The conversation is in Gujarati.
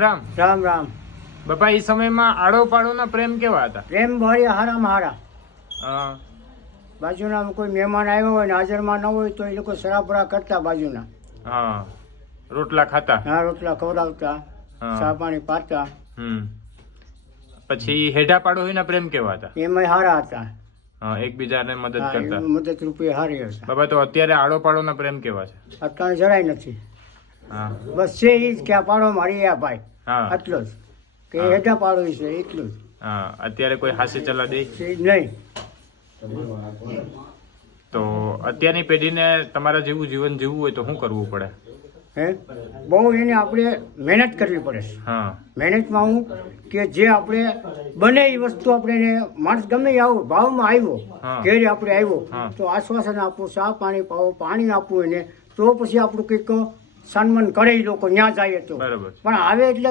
રામ રામ રામ બાપા, એ સમયમાં આડો પાડોના પ્રેમ કેવા હતા? પ્રેમ ભારી હારામાં હારા. હા, બાજુના કોઈ મહેમાન આવ્યો હોય ને હાજરમાં ન હોય તો એ લોકો સરાપરા કરતા બાજુના. હા, રોટલા ખાતા. હા, રોટલા ખવડાવતા, હા. ચા પાણી પાતા. પછી હેઠા પાડોશીના પ્રેમ કેવા હતા? એમાં હારા હતા. હા, એકબીજાને મદદ હા, કરતા. મદદ રૂપિયા હારી હતા. બાબા, તો અત્યારે આડો પાડોના પ્રેમ કેવા છે? અત્યારે જરાય નથી. હા, બસ છે એ જ કે આ પાડો મારી આ ભાઈ, હા, આટલો જ કે હા. હેઠા પાડો છે એટલું જ. હા. અત્યારે કોઈ હાસ્ય ચલા દે એ નહીં. તો અત્યારની પેઢીને તમારા જેવું જીવન જીવવું હોય તો શું કરવું પડે? હે બહુ એને આપણે મહેનત કરવી પડે છે. હા, મહેનતમાં હું કે જે આપણે બને એ વસ્તુ આપણે એને માણસ ગમે એ આવો ભાવમાં આવ્યો, હા. ઘેરે આપણે આવ્યો હા. તો આશ્વાસન આપવું, ચા પાણી પાવો, પાણી આપવું એને, તો પછી આપણું કંઈક સન્માન કરે એ લોકો ત્યાં જાય તો. બરાબર. પણ આવે એટલે